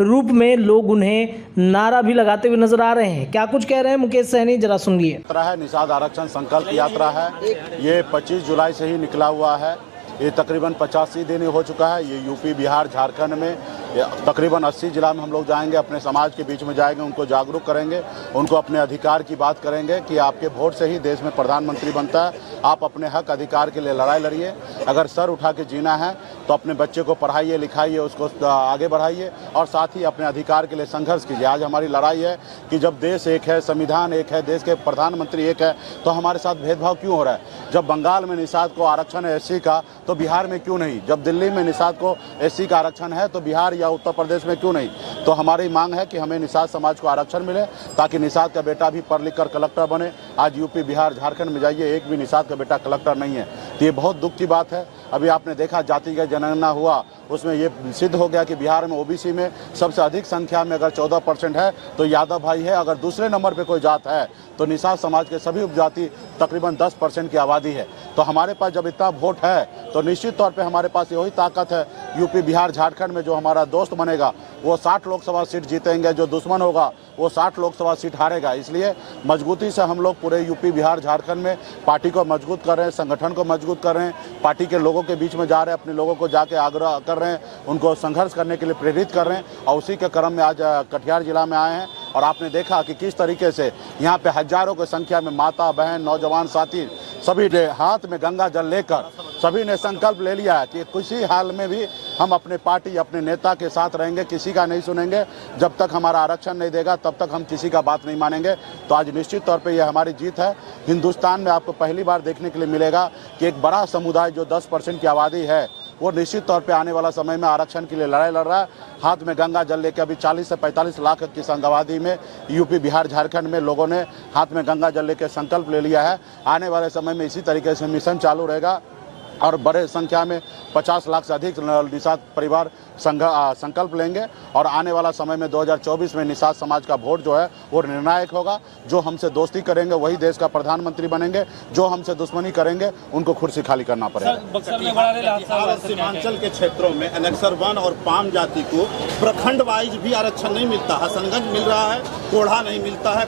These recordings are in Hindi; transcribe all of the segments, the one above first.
रूप में लोग उन्हें नारा भी लगाते हुए नजर आ रहे हैं। क्या कुछ कह रहे हैं मुकेश सहनी, जरा सुनिए। यात्रा है, निषाद आरक्षण संकल्प यात्रा है। ये 25 जुलाई से ही निकला हुआ है। ये तकरीबन 85 दिन हो चुका है। ये यूपी, बिहार, झारखंड में तकरीबन 80 जिला में हम लोग जाएंगे, अपने समाज के बीच में जाएंगे, उनको जागरूक करेंगे, उनको अपने अधिकार की बात करेंगे कि आपके वोट से ही देश में प्रधानमंत्री बनता है। आप अपने हक अधिकार के लिए लड़ाई लड़िए। अगर सर उठा के जीना है तो अपने बच्चे को पढ़ाइए, लिखाइए, उसको आगे बढ़ाइए और साथ ही अपने अधिकार के लिए संघर्ष कीजिए। आज हमारी लड़ाई है कि जब देश एक है, संविधान एक है, देश के प्रधानमंत्री एक है, तो हमारे साथ भेदभाव क्यों हो रहा है? जब बंगाल में निषाद को आरक्षण है एससी का, तो बिहार में क्यों नहीं? जब दिल्ली में निषाद को एससी का आरक्षण है, तो बिहार या उत्तर प्रदेश में क्यों नहीं? तो हमारी मांग है कि हमें निषाद समाज को आरक्षण मिले ताकि निषाद का बेटा भी पढ़ लिख कर कलेक्टर बने। आज यूपी, बिहार, झारखंड में जाइए, एक भी निषाद का बेटा कलेक्टर नहीं है। तो ये बहुत दुख की बात है। अभी आपने देखा जातिगत जनगणना हुआ, उसमें ये सिद्ध हो गया कि बिहार में ओबीसी में सबसे अधिक संख्या में अगर 14% है तो यादव भाई है। अगर दूसरे नंबर पे कोई जात है तो निषाद समाज के सभी उपजाति तकरीबन 10% की आबादी है। तो हमारे पास जब इतना वोट है तो निश्चित तौर पे हमारे पास यही ताकत है। यूपी, बिहार, झारखंड में जो हमारा दोस्त बनेगा वो 60 लोकसभा सीट जीतेंगे, जो दुश्मन होगा वो 60 लोकसभा सीट हारेगा। इसलिए मजबूती से हम लोग पूरे यूपी, बिहार, झारखंड में पार्टी को मजबूत कर रहे हैं, संगठन को मजबूत कर रहे हैं, पार्टी के लोगों के बीच में जा रहे हैं, अपने लोगों को जाके आग्रह कर रहे हैं, उनको संघर्ष करने के लिए प्रेरित कर रहे हैं। और उसी के क्रम में आज कटिहार जिला में आए हैं और आपने देखा कि किस तरीके से यहाँ पे हजारों की संख्या में माता, बहन, नौजवान साथी सभी ने हाथ में गंगा जल लेकर सभी ने संकल्प ले लिया है कि किसी हाल में भी हम अपने पार्टी, अपने नेता के साथ रहेंगे, किसी का नहीं सुनेंगे। जब तक हमारा आरक्षण नहीं देगा तब तक हम किसी का बात नहीं मानेंगे। तो आज निश्चित तौर पे ये हमारी जीत है। हिंदुस्तान में आपको पहली बार देखने के लिए मिलेगा कि एक बड़ा समुदाय जो 10% की आबादी है वो निश्चित तौर पे आने वाला समय में आरक्षण के लिए लड़ाई लड़ रहा है। हाथ में गंगा जल लेकर अभी 40 से 45 लाख की संख्यावादी में यूपी, बिहार, झारखंड में लोगों ने हाथ में गंगा जल लेकर संकल्प ले लिया है। आने वाले समय में इसी तरीके से मिशन चालू रहेगा और बड़े संख्या में 50 लाख से अधिक निषाद परिवार संकल्प लेंगे और आने वाला समय में 2024 में निषाद समाज का वोट जो है वो निर्णायक होगा। जो हमसे दोस्ती करेंगे वही देश का प्रधानमंत्री बनेंगे, जो हमसे दुश्मनी करेंगे उनको कुर्सी खाली करना पड़ेगा। सीमांचल के क्षेत्रों में एनेक्सर 1 और पाम जाति को प्रखंड वाइज भी आरक्षण नहीं मिलता। हसनगंज मिल रहा है, कोढ़ा नहीं मिलता है,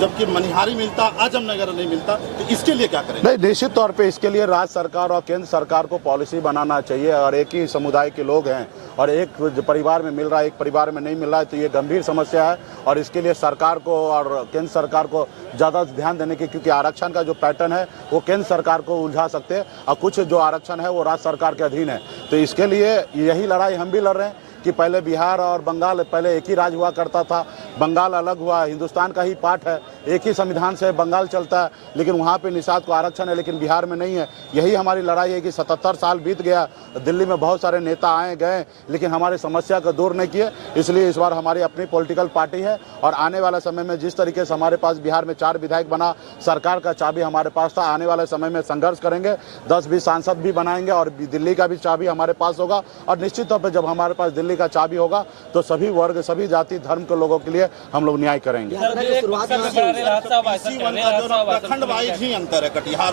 जबकि मनिहारी मिलता, आजमनगर नहीं मिलता। तो इसके लिए क्या करेंगे? नहीं, निश्चित तौर पर इसके लिए राज्य सरकार और केंद्र सरकार को पॉलिसी बनाना चाहिए। और एक ही समुदाय के लोग हैं और एक परिवार में मिल रहा है, एक परिवार में नहीं मिल रहा है, तो ये गंभीर समस्या है। और इसके लिए सरकार को और केंद्र सरकार को ज़्यादा ध्यान देने की, क्योंकि आरक्षण का जो पैटर्न है वो केंद्र सरकार को उलझा सकते हैं और कुछ जो आरक्षण है वो राज्य सरकार के अधीन है। तो इसके लिए यही लड़ाई हम भी लड़ रहे हैं कि पहले बिहार और बंगाल पहले एक ही राज्य हुआ करता था, बंगाल अलग हुआ, हिंदुस्तान का ही पार्ट है, एक ही संविधान से बंगाल चलता है, लेकिन वहाँ पे निषाद को आरक्षण है लेकिन बिहार में नहीं है। यही हमारी लड़ाई है कि 77 साल बीत गया, दिल्ली में बहुत सारे नेता आए गए लेकिन हमारी समस्या को दूर नहीं किए। इसलिए इस बार हमारी अपनी पॉलिटिकल पार्टी है और आने वाले समय में जिस तरीके से हमारे पास बिहार में 4 विधायक बना, सरकार का चाबी हमारे पास था, आने वाले समय में संघर्ष करेंगे, 10-20 सांसद भी बनाएंगे और दिल्ली का भी चाबी हमारे पास होगा। और निश्चित तौर पर जब हमारे पास दिल्ली का चाबी होगा तो सभी वर्ग, सभी जाति, धर्म के लोगों के लिए हम लोग न्याय करेंगे।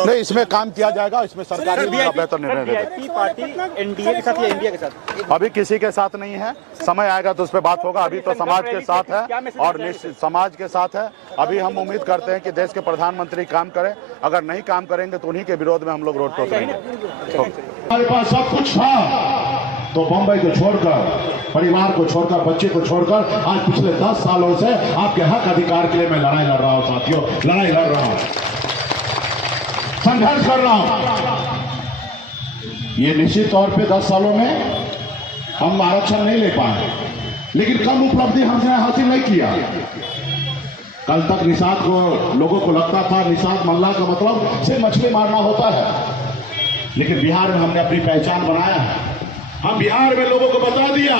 नहीं, इसमें काम किया जाएगा, इसमें सरकार बेहतर निर्णय देगी। पार्टी एनडीए के साथ या इंडिया के साथ? अभी किसी के साथ नहीं है, समय आएगा तो उस पर बात होगा। अभी तो समाज के साथ है और समाज के साथ है। अभी हम उम्मीद करते हैं कि देश के प्रधानमंत्री काम करें, अगर नहीं काम करेंगे तो उन्हीं के विरोध में हम लोग रोड पर उतरेंगे। हमारे पास सब कुछ था तो बम्बई को छोड़कर, परिवार को छोड़कर, बच्चे को छोड़कर आज पिछले 10 सालों से आपके हक अधिकार के लिए मैं लड़ाई लड़ रहा हूं साथियों, लड़ाई लड़ रहा हूं, संघर्ष कर रहा हूं। ये निश्चित तौर पे 10 सालों में हम आरक्षण नहीं ले पाए, लेकिन कम उपलब्धि हमने हासिल नहीं किया। कल तक निषाद को लोगों को लगता था निषाद मल्लाह का मतलब सिर्फ मछली मारना होता है, लेकिन बिहार में हमने अपनी पहचान बनाया है। हम बिहार में लोगों को बता दिया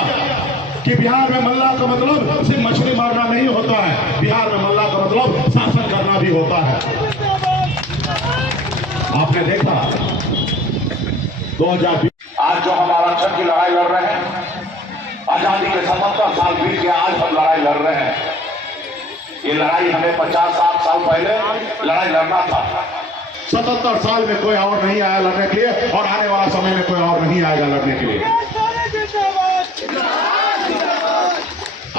कि बिहार में मल्लाह का मतलब सिर्फ मछली मारना नहीं होता है, बिहार में मल्लाह का मतलब शासन करना भी होता है। आपने देखा 2020 आज जो हम आरक्षण की लड़ाई लड़ रहे हैं, आजादी के 77 साल बीत के आज हम लड़ाई लड़ रहे हैं। ये लड़ाई हमें 50-60 साल पहले लड़ाई लड़ना था। 77 साल में कोई और नहीं आया लड़ने के लिए और आने वाला समय में कोई और नहीं आएगा लड़ने के लिए।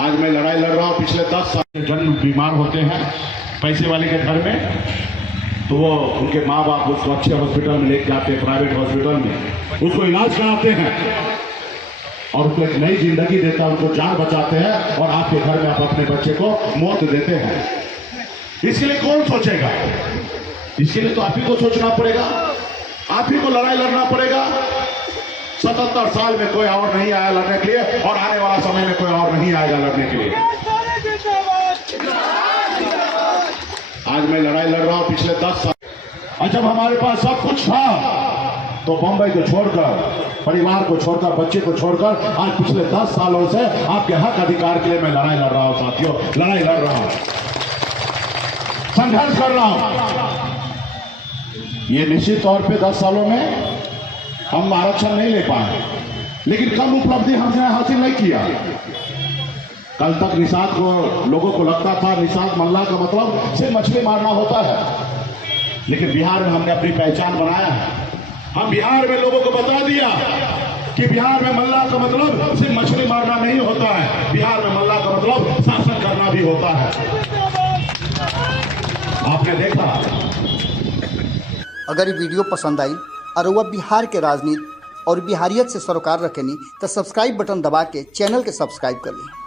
आज मैं लड़ाई लड़ रहा हूँ। पिछले 10 साल के जन्म बीमार होते हैं पैसे वाले के घर में, तो वो उनके माँ बाप उसको अच्छे हॉस्पिटल में लेके जाते हैं, प्राइवेट हॉस्पिटल में उसको इलाज कराते हैं और उसको एक नई जिंदगी देता है, उनको जान बचाते हैं। और आपके घर में आप अपने बच्चे को मौत देते हैं। इसके लिए कौन सोचेगा? इसके लिए तो आप ही को सोचना पड़ेगा, आप ही को लड़ाई लड़ना पड़ेगा। 77 साल में कोई और नहीं आया लड़ने के लिए और आने वाला समय में कोई और नहीं आएगा लड़ने के लिए। आज मैं लड़ाई लड़ रहा हूं पिछले 10 साल। और जब हमारे पास सब कुछ था तो बंबई को छोड़कर, परिवार को छोड़कर, बच्चे को छोड़कर आज पिछले 10 सालों से आपके हक अधिकार के लिए मैं लड़ाई लड़ रहा हूं साथियों, लड़ाई लड़ रहा हूं, संघर्ष कर रहा हूं। ये निश्चित तौर पे 10 सालों में हम आरक्षण नहीं ले पाए, लेकिन कम उपलब्धि हमने हासिल नहीं किया। कल तक निषाद को, लोगों को लगता था निषाद मल्लाह का मतलब सिर्फ मछली मारना होता है, लेकिन बिहार में हमने अपनी पहचान बनाया है। हम बिहार में लोगों को बता दिया कि बिहार में मल्लाह का मतलब सिर्फ मछली मारना नहीं होता है, बिहार में मल्लाह का मतलब शासन करना भी होता है। आपने देखा। अगर ये वीडियो पसंद आई और वह बिहार के राजनीति और बिहारियत से सरोकार रखेनी तो सब्सक्राइब बटन दबा के चैनल के सब्सक्राइब कर ली।